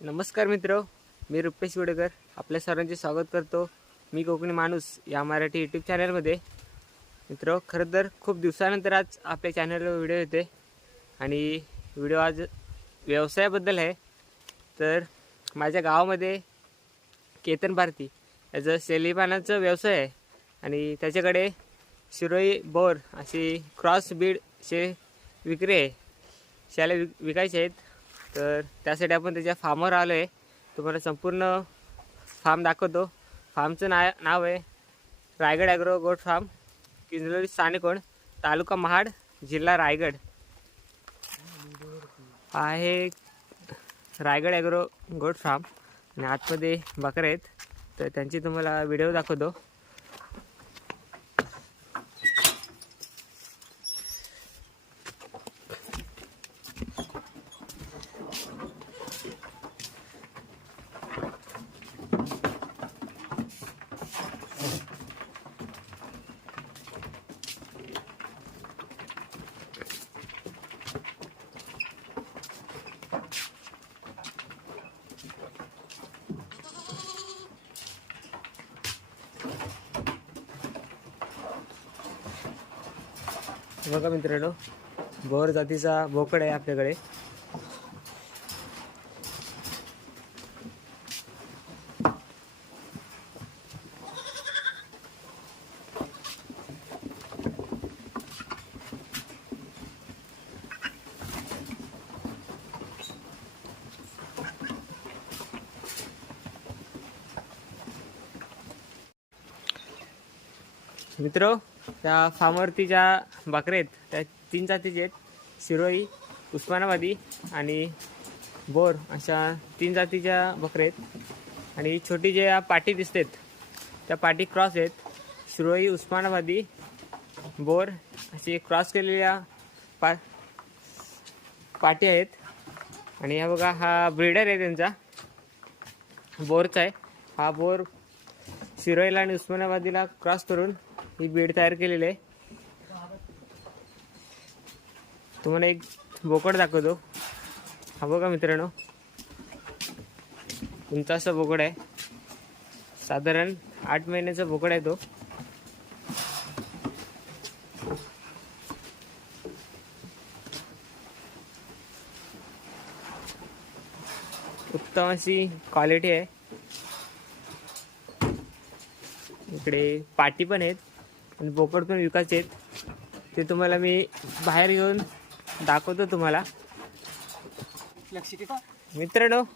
नमस्कार मित्र, मी रुपेश गुडेकर आपल्या सर्वांचे स्वागत करतो. मी कोकणी माणूस या मराठी यूट्यूब चॅनलमध्ये. मित्र, खरं तर खूप दिवसानंतर आज आपल्या चॅनलवर व्हिडिओ येते आणि व्हिडिओ आज व्यवसायाबद्दल आहे. तर माझ्या गावामध्ये केतन भारती याचं शेळीपालनाचा व्यवसाय आहे आणि त्याच्याकडे शिरोई बोर अशी क्रॉस बीड विक्री आहे. शाळा विकायचे आहेत. तर त्यासाठी आपण त्याच्या फार्मवर आलो आहे. तुम्हाला संपूर्ण फार्म दाखवतो. फार्मचं नाव आहे रायगड ॲग्रो गोट फार्म, किंजलोली साणेकोण, तालुका महाड, जिल्हा रायगड. आहे रायगड ॲग्रो गोट फार्म आणि आतमध्ये बकऱ्या आहेत. तर त्यांची तुम्हाला व्हिडिओ दाखवतो. बघा मित्रांनो, बोर जातीचा बोकड आहे आपल्याकडे. मित्र, त्या फार्मवरती ज्या बकऱ्या आहेत त्या 3 जातीचे आहेत. शिरोई, उस्मानाबादी आणि बोर अशा 3 जातीच्या बकऱ्या आहेत. आणि छोटी ज्या पाटी दिसतात त्या पाटी क्रॉस आहेत. शिरोई, उस्मानाबादी, बोर अशी क्रॉस केलेल्या पाटी आहेत. आणि हा बघा, हा ब्रीडर आहे त्यांचा, बोरचा आहे. हा बोर शिरोईला आणि उस्मानाबादीला क्रॉस करून ही बीड तयार केलेली आहे. तुम्हाला एक बोकड दाखवतो. हा बघा मित्रांनो, उंच असा बोकड आहे. साधारण 8 महिन्याचा बोकड आहे तो. उत्तम अशी क्वालिटी आहे. इकडे पाटी पण आहेत आणि बोकड पण विकायचे आहेत. ते तुम्हाला मी बाहेर घेऊन दाखवतो तुम्हाला. मित्रांनो,